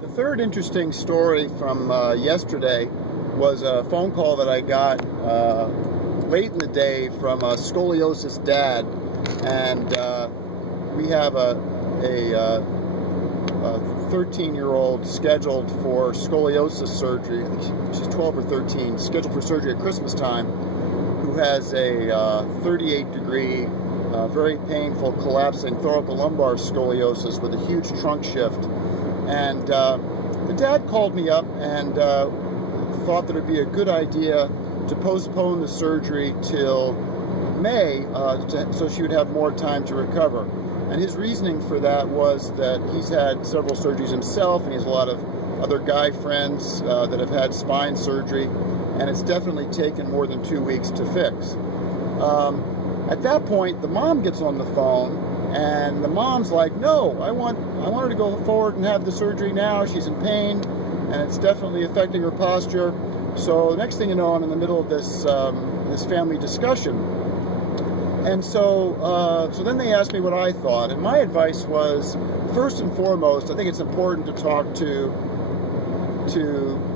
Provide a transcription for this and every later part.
The third interesting story from yesterday was a phone call that I got late in the day from a scoliosis dad, and we have a 13-year-old scheduled for scoliosis surgery. I think she's 12 or 13, scheduled for surgery at Christmas time, who has a 38-degree, very painful, collapsing thoracolumbar scoliosis with a huge trunk shift. And the dad called me up and thought that it would be a good idea to postpone the surgery till May so she would have more time to recover. And his reasoning for that was that he's had several surgeries himself, and he has a lot of other guy friends that have had spine surgery, and it's definitely taken more than 2 weeks to fix. At that point, the mom gets on the phone, and the mom's like, no, I want her to go forward and have the surgery now. She's in pain, and it's definitely affecting her posture. So next thing you know, I'm in the middle of this this family discussion. And so then they asked me what I thought, and my advice was, first and foremost, I think it's important to talk to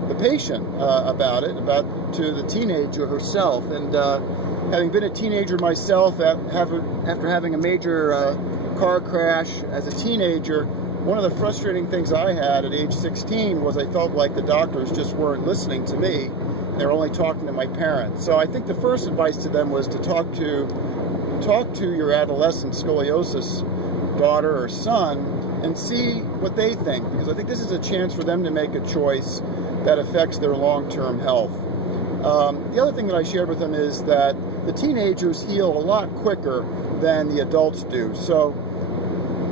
the patient about it, to the teenager herself. And having been a teenager myself, after having a major car crash as a teenager, one of the frustrating things I had at age 16 was I felt like the doctors just weren't listening to me. They were only talking to my parents. So I think the first advice to them was to talk to your adolescent scoliosis daughter or son and see what they think, because I think this is a chance for them to make a choice that affects their long-term health. The other thing that I shared with them is that the teenagers heal a lot quicker than the adults do. So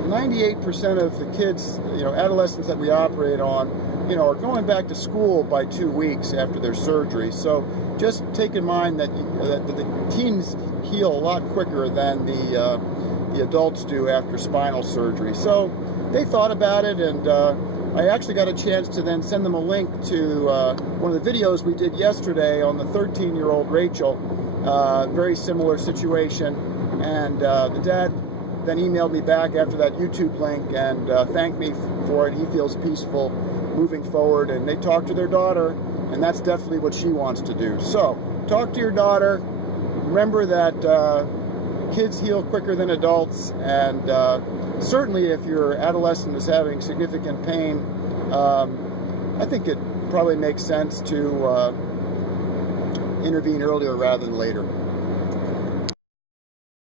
98% of the kids, adolescents that we operate on, are going back to school by 2 weeks after their surgery. So just take in mind that the teens heal a lot quicker than the adults do after spinal surgery. So they thought about it, and I actually got a chance to then send them a link to one of the videos we did yesterday on the 13-year-old Rachel. Very similar situation, and the dad then emailed me back after that YouTube link and thanked me for it. He feels peaceful moving forward, and they talked to their daughter, and that's definitely what she wants to do. So talk to your daughter. Remember that kids heal quicker than adults, and certainly if your adolescent is having significant pain, I think it probably makes sense to intervene earlier rather than later.